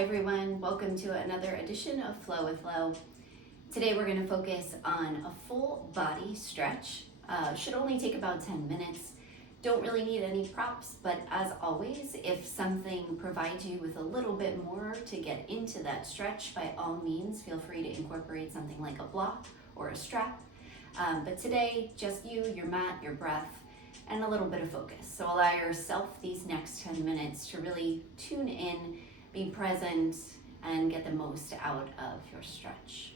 Hi everyone, welcome to another edition of Flow with Flo. Today we're going to focus on a full body stretch. Should only take about 10 minutes. Don't really need any props, but as always, if something provides you with a little bit more to get into that stretch, by all means, feel free to incorporate something like a block or a strap. But today, just you, your mat, your breath, and a little bit of focus. So allow yourself these next 10 minutes to really tune in, be present, and get the most out of your stretch.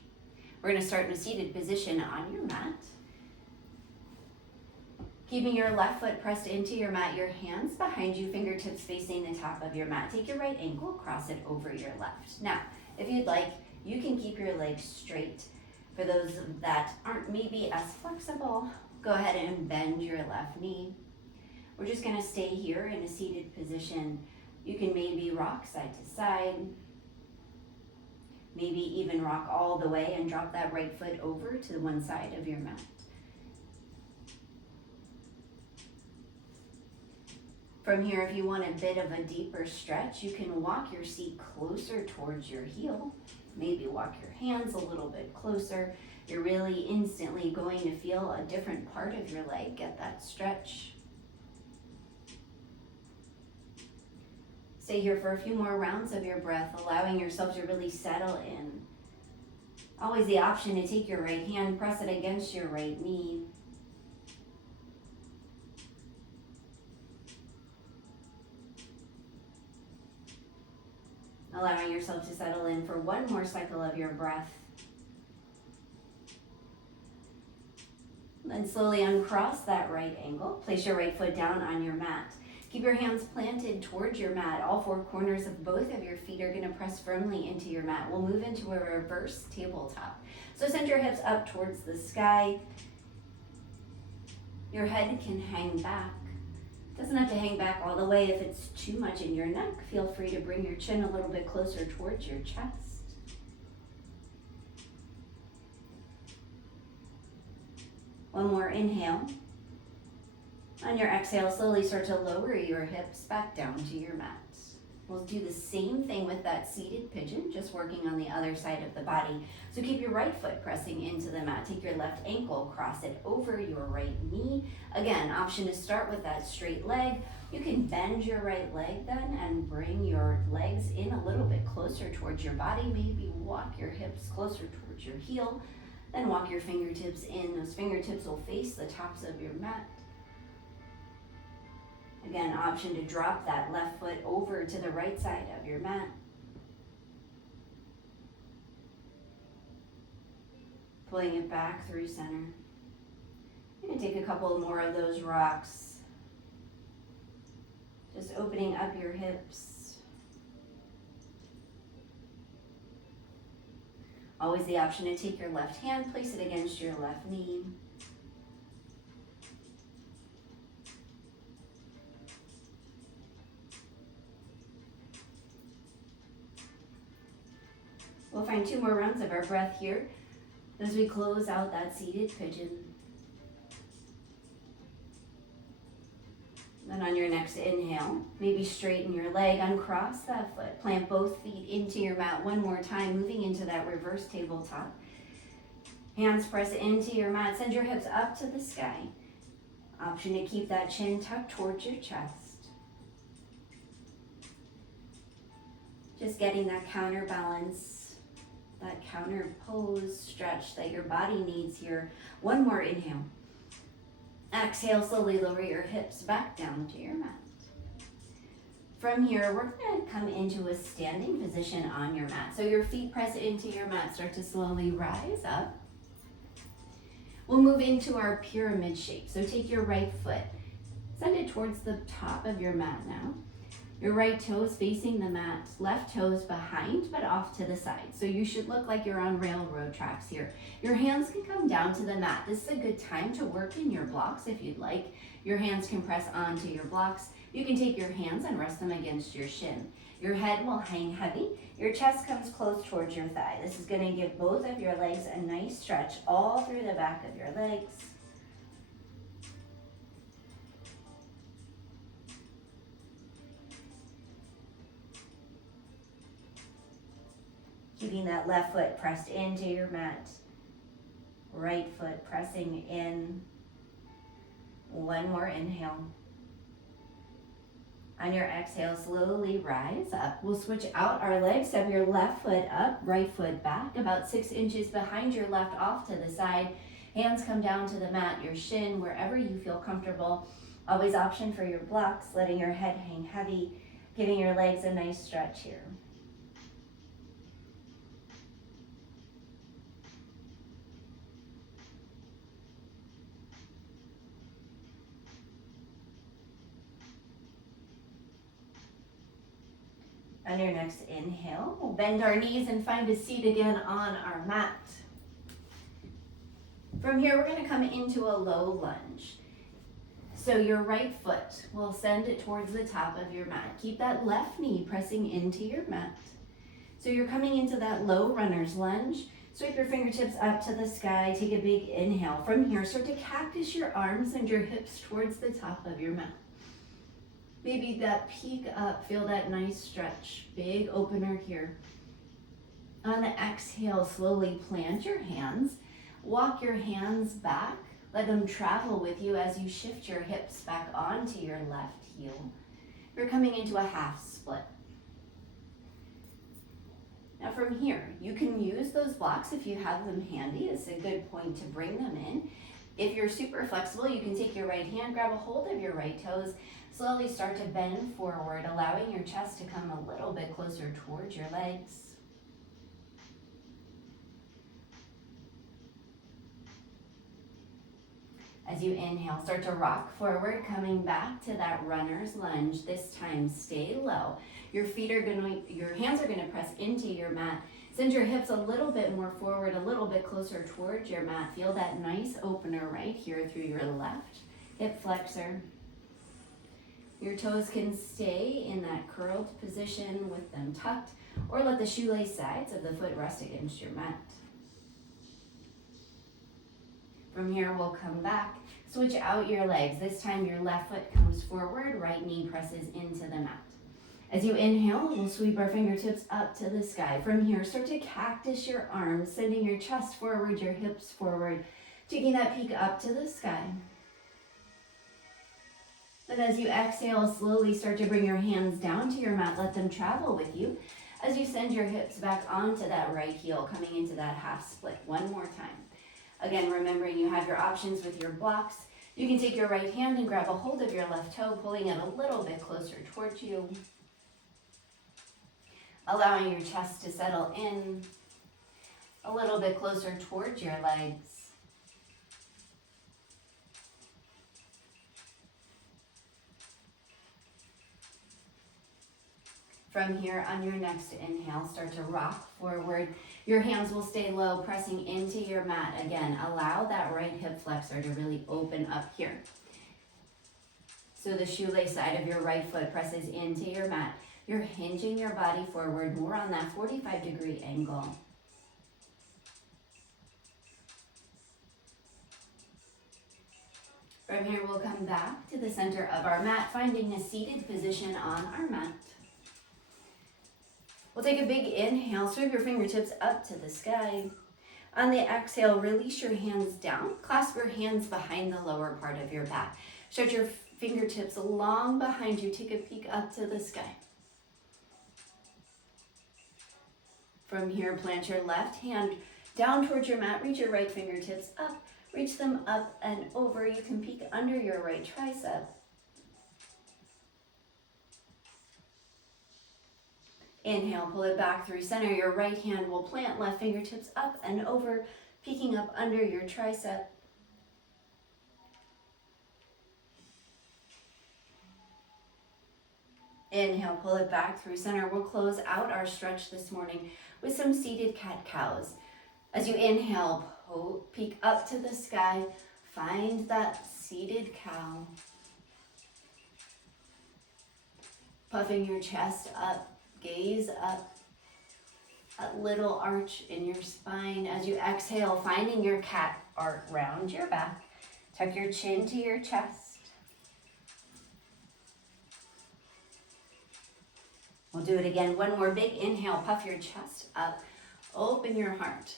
We're going to start in a seated position on your mat. Keeping your left foot pressed into your mat, your hands behind you, fingertips facing the top of your mat. Take your right ankle, cross it over your left. Now, if you'd like, you can keep your legs straight. For those that aren't maybe as flexible, go ahead and bend your left knee. We're just going to stay here in a seated position. You can maybe rock side to side, maybe even rock all the way and drop that right foot over to one side of your mat. From here, if you want a bit of a deeper stretch, you can walk your seat closer towards your heel. Maybe walk your hands a little bit closer. You're really instantly going to feel a different part of your leg get that stretch. Stay here for a few more rounds of your breath, allowing yourself to really settle in. Always the option to take your right hand, press it against your right knee. Allowing yourself to settle in for one more cycle of your breath. Then slowly uncross that right ankle. Place your right foot down on your mat. Keep your hands planted towards your mat. All four corners of both of your feet are going to press firmly into your mat. We'll move into a reverse tabletop. So send your hips up towards the sky. Your head can hang back. Doesn't have to hang back all the way. If it's too much in your neck, feel free to bring your chin a little bit closer towards your chest. One more inhale. On your exhale, slowly start to lower your hips back down to your mat. We'll do the same thing with that seated pigeon, just working on the other side of the body. So keep your right foot pressing into the mat. Take your left ankle, cross it over your right knee. Again, option to start with that straight leg. You can bend your right leg then and bring your legs in a little bit closer towards your body. Maybe walk your hips closer towards your heel. Then walk your fingertips in. Those fingertips will face the tops of your mat. Again, option to drop that left foot over to the right side of your mat. Pulling it back through center. You're going to take a couple more of those rocks. Just opening up your hips. Always the option to take your left hand, place it against your left knee. We'll find 2 more rounds of our breath here as we close out that seated pigeon. Then on your next inhale, maybe straighten your leg, uncross that foot, plant both feet into your mat one more time, moving into that reverse tabletop. Hands press into your mat, send your hips up to the sky. Option to keep that chin tucked towards your chest. Just getting that counterbalance, that counter pose stretch that your body needs here. One more inhale. Exhale, slowly lower your hips back down to your mat. From here, we're going to come into a standing position on your mat. So your feet press into your mat, start to slowly rise up. We'll move into our pyramid shape. So take your right foot, send it towards the top of your mat now. Your right toes facing the mat, left toes behind but off to the side. So you should look like you're on railroad tracks here. Your hands can come down to the mat. This is a good time to work in your blocks if you'd like. Your hands can press onto your blocks. You can take your hands and rest them against your shin. Your head will hang heavy. Your chest comes close towards your thigh. This is going to give both of your legs a nice stretch all through the back of your legs. Keeping that left foot pressed into your mat. Right foot pressing in. One more inhale. On your exhale, slowly rise up. We'll switch out our legs. Step your left foot up, right foot back, about 6 inches behind your left off to the side. Hands come down to the mat, your shin, wherever you feel comfortable. Always option for your blocks, letting your head hang heavy, giving your legs a nice stretch here. On your next inhale, we'll bend our knees and find a seat again on our mat. From here, we're going to come into a low lunge. So your right foot will send it towards the top of your mat. Keep that left knee pressing into your mat. So you're coming into that low runner's lunge. Sweep your fingertips up to the sky. Take a big inhale. From here, start to cactus your arms and your hips towards the top of your mat. Maybe that peak up, feel that nice stretch. Big opener here. On the exhale, slowly plant your hands. Walk your hands back. Let them travel with you as you shift your hips back onto your left heel. You're coming into a half split. Now from here, you can use those blocks if you have them handy. It's a good point to bring them in. If you're super flexible, you can take your right hand, grab a hold of your right toes, slowly start to bend forward, allowing your chest to come a little bit closer towards your legs. As you inhale, start to rock forward, coming back to that runner's lunge. This time, stay low. Your hands are gonna press into your mat. Send your hips a little bit more forward, a little bit closer towards your mat. Feel that nice opener right here through your left hip flexor. Your toes can stay in that curled position with them tucked, or let the shoelace sides of the foot rest against your mat. From here, we'll come back, switch out your legs. This time your left foot comes forward, right knee presses into the mat. As you inhale, we'll sweep our fingertips up to the sky. From here, start to cactus your arms, sending your chest forward, your hips forward, taking that peak up to the sky. Then as you exhale, slowly start to bring your hands down to your mat. Let them travel with you as you send your hips back onto that right heel, coming into that half split. One more time. Again, remembering you have your options with your blocks. You can take your right hand and grab a hold of your left toe, pulling it a little bit closer towards you. Allowing your chest to settle in a little bit closer towards your legs. From here, on your next inhale, start to rock forward. Your hands will stay low, pressing into your mat. Again, allow that right hip flexor to really open up here. So the shoelace side of your right foot presses into your mat. You're hinging your body forward more on that 45-degree angle. From here, we'll come back to the center of our mat, finding a seated position on our mat. We'll take a big inhale, sweep your fingertips up to the sky. On the exhale, release your hands down. Clasp your hands behind the lower part of your back. Stretch your fingertips long behind you. Take a peek up to the sky. From here, plant your left hand down towards your mat. Reach your right fingertips up. Reach them up and over. You can peek under your right tricep. Inhale, pull it back through center. Your right hand will plant, left fingertips up and over, peeking up under your tricep. Inhale, pull it back through center. We'll close out our stretch this morning with some seated cat-cows. As you inhale, peek up to the sky. Find that seated cow. Puffing your chest up. Gaze up, a little arch in your spine. As you exhale, finding your cat arc round your back. Tuck your chin to your chest. We'll do it again. One more big inhale, puff your chest up. Open your heart.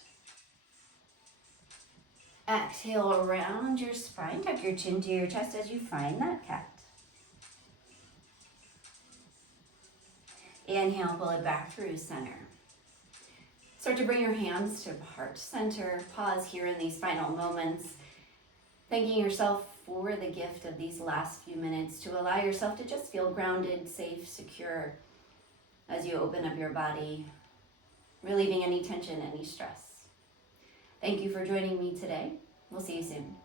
Exhale around your spine. Tuck your chin to your chest as you find that cat. Inhale, pull it back through center. Start to bring your hands to heart center. Pause here in these final moments. Thanking yourself for the gift of these last few minutes to allow yourself to just feel grounded, safe, secure as you open up your body, relieving any tension, any stress. Thank you for joining me today. We'll see you soon.